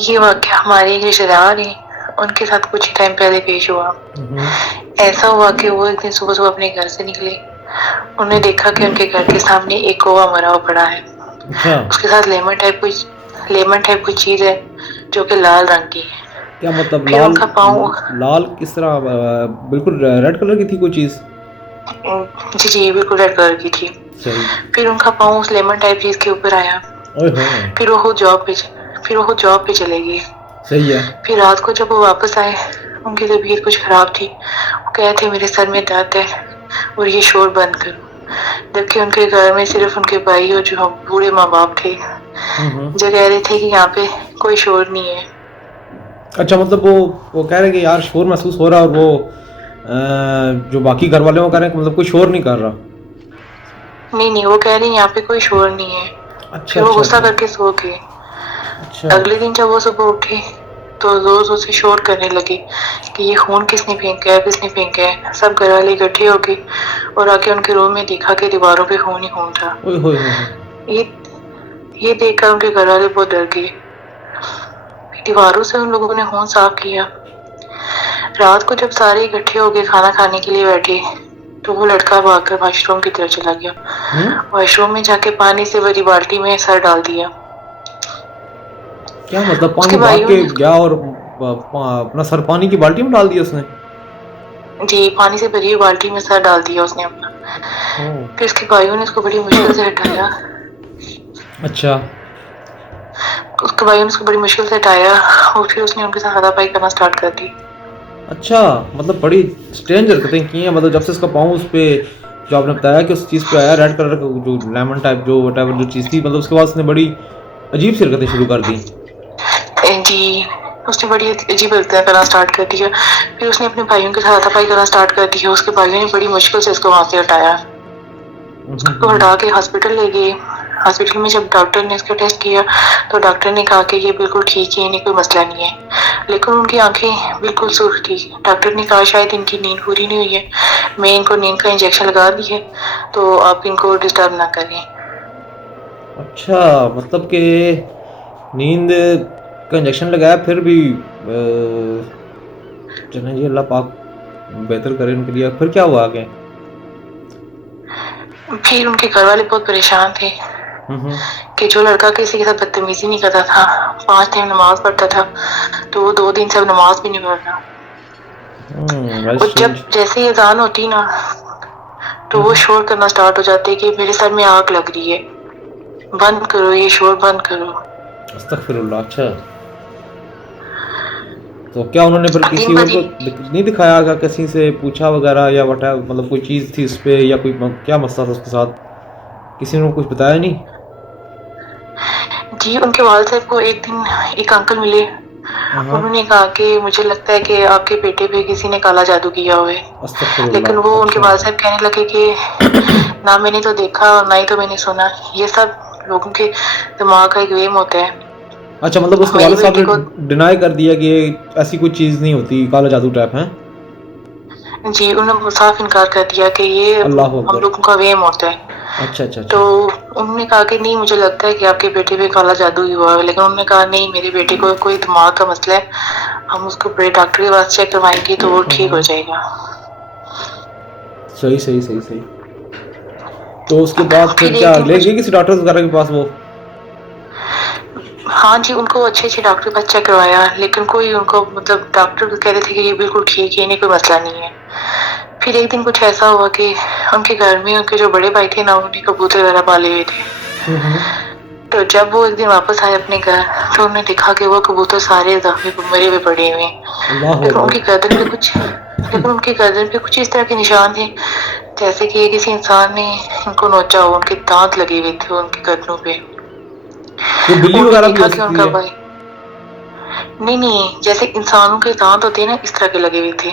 یہ واقعہ ہمارے ایک رشتے دار ہیں، ان کے ساتھ کچھ ٹائم پہلے پیش ہوا۔ ایسا ہوا کہ وہ ایک دن صبح صبح اپنے گھر سے نکلے، انہوں نے دیکھا کہ ان کے گھر کے سامنے ایک کوہ مرا ہوا پڑا ہے، اچھا اس کے ساتھ لیمن ٹائپ کوئی چیز ہے جو کہ لال رنگ کی ہے۔ کیا مطلب پھر ان کا پاؤں، لال کس طرح؟ بالکل ریڈ کلر کی تھی کوئی چیز؟ جی جی بالکل ریڈ کلر کی تھی۔ صحیح۔ پھر ان کا پاؤں اس لیمن ٹائپ چیز کے اوپر آیا، اوئے ہوئے، پھر وہ خود جاب پہ چلے گئے۔ صحیح ہے۔ پھر رات کو جب وہ واپس آئے، ان کی طبیعت کچھ خراب تھی، وہ کہے تھے میرے سر میں درد ہے اور یہ شور بند کرو، جبکہ ان کے گھر میں صرف ان کے بھائی اور جو بوڑھے ماں باپ تھے جو کہہ رہے تھے کہ یہاں پہ کوئی شور نہیں ہے۔ اچھا مطلب وہ کہہ رہے ہیں کہ یار شور محسوس ہو رہا ہے، اور وہ جو باقی گھر والے وہ کہہ رہے ہیں کہ مطلب کوئی شور نہیں کر رہا۔ نہیں وہ کہہ رہے ہیں یہاں پہ کوئی شور نہیں ہے۔ اچھا پھر وہ اچھا غصہ اچھا کر کے سو گئے۔ اچھا اگلے دن جب وہ صبح اٹھے تو زور زور سے شور کرنے لگے کہ یہ خون کس نے پھینکا ہے۔ سب گھر والے اکٹھے ہو گئے اور آ کے ان کے روم میں دیکھا کہ دیواروں پہ خون ہی خون تھا۔ اوئے ہوئے ہوئے۔ یہ دیکھ کر ان کے گھر والے بہت ڈر گئے۔ دیواروں سے ان لوگوں نے خون صاف کیا۔ رات کو جب سارے اکٹھے ہو گئے کھانا کھانے کے لیے بیٹھے تو وہ لڑکا بھاگ کر واش روم کی طرف چلا گیا۔ واش روم میں جا کے پانی سے بھری بالٹی میں سر ڈال دیا۔ کیا مطلب اس پانی کے بھاگ بھائیوں کے نے، گیا اور اپنا سر پانی کی بالٹی میں ڈال دیا اس نے؟ جی پانی سے بھری بالٹی میں سر ڈال دیا اس نے اپنا۔ پھر اس کے بھائیوں نے اس کو بڑی مشکل سے ہٹایا۔ اچھا اس کے بھائیوں نے اس کو بڑی مشکل سے ہٹایا اور پھر اس نے ان کے ساتھ ہاتھا پائی کرنا سٹارٹ کر دی۔ اچھا مطلب بڑی اسٹرینج حرکتیں کی ہیں، مطلب جب سے اس کا پاؤں اس پہ جو آپ نے بتایا کہ اس چیز پہ آیا ریڈ کلر کا جو لیمن ٹائپ جو وٹ ایور جو چیز تھی، مطلب اس کے بعد اس نے بڑی عجیب سی حرکتیں شروع کر دی۔ جی اس نے بڑی عجیب حرکتیں کرنا سٹارٹ کر دیا۔ پھر اس نے اپنے بھائیوں کے ساتھ ہاتھا پائی کرنا سٹارٹ کر دیا۔ اس کے بھائیوں نے بڑی مشکل سے اس کو وہاں سے ہٹایا، اس کو ہٹا کے ہاسپٹل لے گئے۔ ہاسپٹل میں جب ڈاکٹر نے اس کا ٹیسٹ کیا تو ڈاکٹر نے کہا کہ یہ بالکل ٹھیک ہے، انہیں کوئی مسئلہ نہیں ہے، لیکن ان کی آنکھیں بالکل سرخ تھی۔ ڈاکٹر نے کہا شاید ان کی نیند پوری نہیں ہوئی ہے، میں ان کو نیند کا انجیکشن لگا دی ہے تو آپ ان کو ڈسٹرب نہ کریں۔ اچھا مطلب کہ نیند کا انجیکشن لگایا، پھر بھی چلیں جی اللہ پاک بہتر کرے ان کے لیے۔ پھر کیا ہوا آگے؟ پھر ان کے گھر والے بہت پریشان تھے کہ جو لڑکا کسی کے ساتھ بدتمیزی نہیں کرتا تھا، 5 ٹائم نماز پڑھتا تھا، تو وہ 2 دن سے اب نماز بھی نہیں پڑھ رہا۔ اور جب جیسے ہی اذان ہوتی نا تو وہ شور کرنا سٹارٹ ہو جاتے کہ میرے سر میں آگ لگ رہی ہے، بند کرو یہ شور بند کرو۔ استغفر اللہ۔ اچھا تو کیا انہوں نے پھر کسی دن اور بھر کو نہیں دکھایا گا، کسی سے پوچھا وغیرہ یا وٹ ایور، مطلب کوئی چیز تھی اس پہ یا کوئی کیا مسئلہ تھا اس کے ساتھ؟ کسی نے کچھ بتایا نہیں؟ جی ان کے والد صاحب کو ایک دن ایک انکل ملے، انہوں نے کہا کہ مجھے لگتا ہے کہ آپ کے بیٹے پہ کسی نے کالا جادو کیا ہوا ہے، استغفر لیکن اللہ۔ وہ ان کے اچھا والد صاحب کہنے لگے کہ نہ میں نے تو دیکھا اور نہ ہی تو میں نے سنا، یہ سب لوگوں کے دماغ کا ایک وہم ہوتا ہے۔ اچھا مطلب اس کے میری والد صاحب بیٹی نے کو، ڈینائی کر دیا کہ ایسی کوئی چیز نہیں ہوتی کالا جادو ٹائپ ہے؟ جی انہوں نے صاف انکار کر دیا کہ یہ اللہ ہم اکبر۔ لوگوں کا وہم ہوتا ہے۔ اچھا اچھا تو اچھا انہوں نے کہا کہ نہیں مجھے لگتا ہے کہ آپ کے بیٹے پہ کالا جادو ہی ہوا ہے، لیکن انہوں نے کہا نہیں میرے بیٹے کو کوئی دماغ کا مسئلہ ہے، ہم اس کو بڑے ڈاکٹر کے پاس چیک کروائیں گے تو وہ ٹھیک ہو جائے گا۔ صحیح صحیح صحیح صحیح۔ تو اس کے بعد پھر پھر ایک کیا دن لے کچھ، گئے کسی ڈاکٹر وغیرہ کے پاس وہ؟ ہاں جی ان کو اچھے اچھے ڈاکٹر کے پاس چیک کروایا، لیکن کوئی ان کو مطلب ڈاکٹر کہہ رہے تھے کہ یہ بالکل ٹھیک ہے، انہیں کوئی مسئلہ نہیں ہے۔ پھر ایک دن کچھ ایسا ہوا کہ ان کے گھر میں ان کے جو بڑے بھائی تھے نا انہوں نے کبوتر وغیرہ پالے ہوئے تھے، تو جب وہ ایک دن واپس آئے اپنے گھر تو انہوں نے دیکھا کہ وہ کبوتر سارے زخمی مرے ہوئے پڑے ہوئے ہیں، اللہ لیکن اکبر۔ ان کی گردن پہ کچھ اس طرح کے نشان تھے جیسے کہ کسی انسان نے ان کو نوچا ہو، ان کے دانت لگے ہوئے تھے ان کی گردنوں پہ۔ وہ بلی انہوں نے وغیرہ بھی دیکھا ہو کہ ان کا سکتی ہے؟ بھائی، نہیں جیسے انسانوں کے دانت ہوتے ہیں نا اس طرح کے لگے ہوئے تھے۔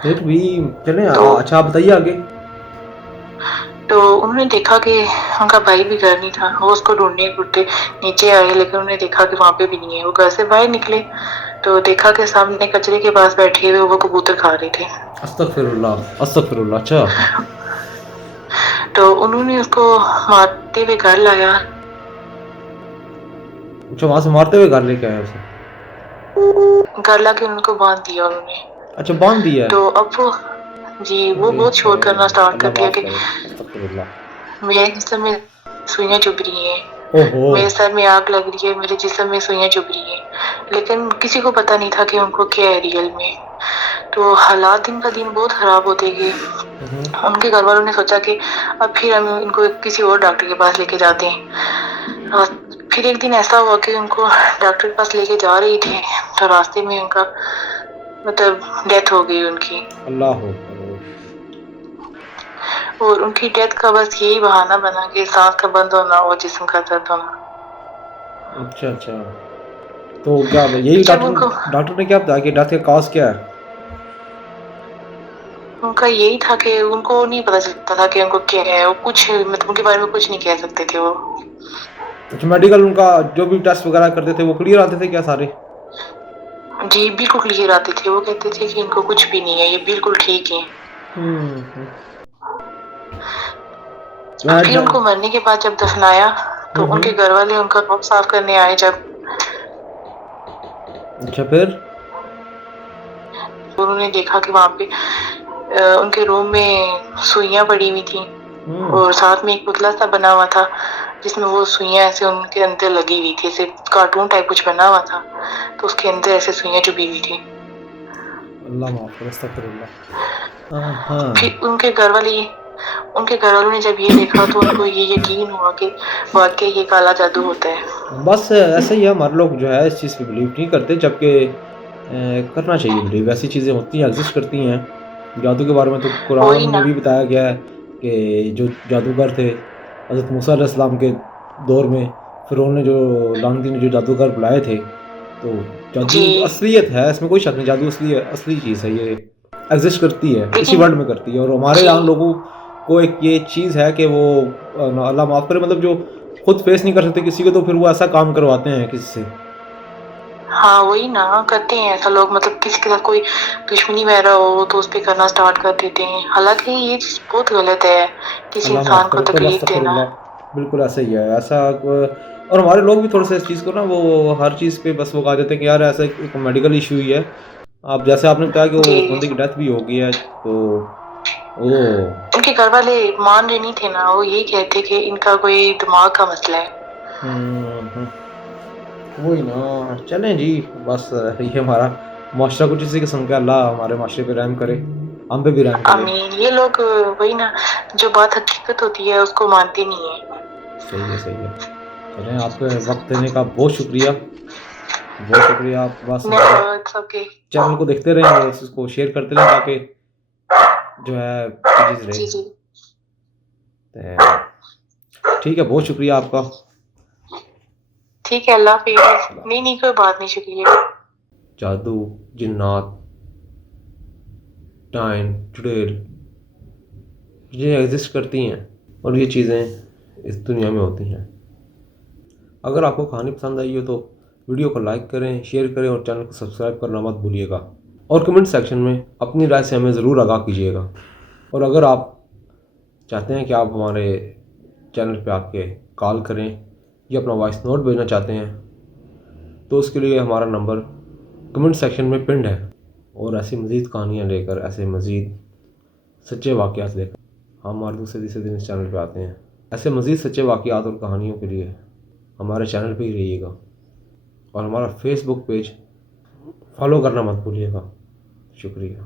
پھر بھی چلیں تو اچھا بتائیے آگے۔ تو انہوں نے دیکھا کہ ان کا بھائی بھی گھر نہیں تھا، وہ اس کو ڈھونڈنے ڈھونڈتے نیچے آئے، لیکن انہوں نے دیکھا کہ وہاں پہ بھی نہیں ہے۔ وہ گھر سے باہر نکلے تو دیکھا کہ سامنے کچرے کے پاس بیٹھے ہوئے وہ کبوتر کھا رہے تھے۔ استغفر اللہ استغفر اللہ۔ اچھا تو انہوں نے اس کو مارتے ہوئے گھر لایا۔ اچھا وہاں سے مارتے ہوئے گھر لے کے آئے اسے؟ گھر لا کے ان کو باندھ دیا انہوں نے. اچھا باندھ دیا ہے. تو اب وہ جی وہ بہت شور کرنا اسٹارٹ کر اللہ دیا معاف کہ کرے. استغفر اللہ. میرے جسم میں سوئیاں چبھ رہی ہیں, اوہو. میرے سر میں آگ لگ رہی ہے, میرے جسم میں سوئیاں چبھ رہی ہیں, لیکن کسی کو پتہ نہیں تھا کہ ان کو کیا ہے ریئل میں. تو حالات دن کا دن بہت خراب ہوتے گئے. ان کے گھر والوں نے سوچا کہ اب پھر ہم ان کو کسی اور ڈاکٹر کے پاس لے کے جاتے ہیں. پھر ایک دن ایسا ہوا کہ ان کو ڈاکٹر کے پاس لے کے جا رہی تھی تو راستے میں ان کا مطلب ڈیتھ ہو گئی ان کی. اللہ ہو. اور ان کی ڈیتھ کا بس یہی بہانہ بنا کہ سانس کا بند ہونا اور جسم کا درد ہونا. اچھا اچھا. تو کیا یہی جب ان کو ڈاکٹر نے کیا بتایا کہ ڈیتھ کا کاز کیا ہے؟ ان کا یہی تھا کہ ان کو نہیں پتا چلتا تھا کہ ان کو کیا ہے, وہ کچھ مطلب ان کے بارے میں کچھ نہیں کہہ سکتے تھے وہ. اچھا میڈیکل ان کا جو بھی ٹیسٹ وغیرہ کرتے تھے وہ کلیئر آتے تھے کیا سارے؟ جی بالکل کلیئر آتے تھے. وہ کہتے تھے کہ ان کو کچھ بھی نہیں ہے, یہ بالکل ٹھیک ہے. پھر ان کو مرنے کے بعد جب دفنایا تو ان کے گھر والے ان کا روم صاف کرنے آئے. جب اچھا پھر انہوں نے دیکھا کہ وہاں پہ ان کے روم میں سوئیاں پڑی ہوئی تھیں اور ساتھ میں ایک پتلا سا بنا ہوا تھا جس میں وہ سوئیاں ایسے ان کے اندر لگی ہوئی تھی, ایسے کارٹون ٹائپ کچھ بنا ہوا تھا, تو اس کے اندر ایسے سوئیاں چبھی ہوئی تھی. اللہ معاف کرے. استغفر اللہ. پھر ان کے گھر والوں نے جب یہ دیکھا تو ان کو یہ یقین ہوا کہ واقعی یہ کالا جادو ہوتا ہے. بس ایسے ہی ہے, ہمارے لوگ جو ہے اس چیز پہ بلیو نہیں کرتے, جبکہ کرنا چاہیے بلیو. ایسی چیزیں ہوتی ہیں, ایگزسٹ کرتی ہیں. جادو کے بارے میں تو وہی قرآن میں نا. بھی بتایا گیا ہے کہ جو جادوگر تھے حضرت موسیٰ علیہ السلام کے دور میں فرعون نے جو لعنتی نے جو جادوگر بلائے تھے, تو جادو جی اصلیت ہے, اس میں کوئی شک نہیں. جادو اصلی چیز ہے, یہ ایگزسٹ کرتی ہے, اسی لیکن ورلڈ میں کرتی ہے. اور ہمارے جی یہاں لوگوں کو ایک یہ چیز ہے کہ وہ اللہ معاف کرے مطلب جو خود فیس نہیں کر سکتے کسی کو, تو پھر وہ ایسا کام کرواتے ہیں کسی سے. ہاں وہی نا کرتے ہیں ایسا لوگ, مطلب کسی کے ساتھ کوئی دشمنی وغیرہ ہو تو اس پہ کرنا سٹارٹ کر دیتے ہیں. حالانکہ یہ چیز بہت غلط ہے کسی اللہ معاف انسان کو کرے. تو تکلیف استغفر دینا. اللہ. بالکل ایسا ہی ہے ایسا. اور ہمارے لوگ بھی تھوڑے سے اس چیز کو نا وہ ہر چیز پہ بس وہ کہا دیتے ہیں کہ یار ایسا ایک میڈیکل ایشو ہی ہے. اب جیسے آپ نے بتایا کہ وہ جی اس بندے کی ڈیتھ بھی ہو گئی ہے, تو وہ ان کے گھر والے مان رہے نہیں تھے نا, وہ یہی کہتے کہ ان کا کوئی دماغ کا مسئلہ ہے. وہی نا. چلیں جی, بس یہ ہمارا معاشرہ کچھ اسی قسم کا. اللہ ہمارے معاشرے پہ رحم کرے, ہم پہ بھی رحم کرے. آمین. یہ لوگ وہی نا, جو بات حقیقت ہوتی ہے اس کو مانتے نہیں ہیں. صحیح ہے صحیح ہے. چلیں آپ کے وقت دینے کا بہت شکریہ, بہت شکریہ. آپ بس ہمارے چینل کو دیکھتے رہیں, اس کو شیئر کرتے رہیں تاکہ جو ہے چیز رہے. جی جی ٹھیک ہے, بہت شکریہ آپ کا. ٹھیک ہے, اللہ حافظ. نہیں کوئی بات نہیں, شکریہ. جادو, جنات, ٹائم, چڑیل, یہ ایگزسٹ کرتی ہیں اور یہ چیزیں اس دنیا میں ہوتی ہیں. اگر آپ کو کہانی پسند آئی ہو تو ویڈیو کو لائک کریں, شیئر کریں اور چینل کو سبسکرائب کرنا مت بھولیے گا. اور کمنٹ سیکشن میں اپنی رائے سے ہمیں ضرور آگاہ کیجیے گا. اور اگر آپ چاہتے ہیں کہ آپ ہمارے چینل پہ آ کے کال کریں یا اپنا وائس نوٹ بھیجنا چاہتے ہیں, تو اس کے لیے ہمارا نمبر کمنٹ سیکشن میں پنڈ ہے. اور ایسی مزید کہانیاں لے کر, ایسے مزید سچے واقعات لے کر ہم ہر دوسرے تیسرے دن اس چینل پہ آتے ہیں. ایسے مزید سچے واقعات اور کہانیوں کے لیے ہمارے چینل پہ ہی رہیے گا, اور ہمارا فیس بک پیج فالو کرنا مت بھولیے گا. شکریہ.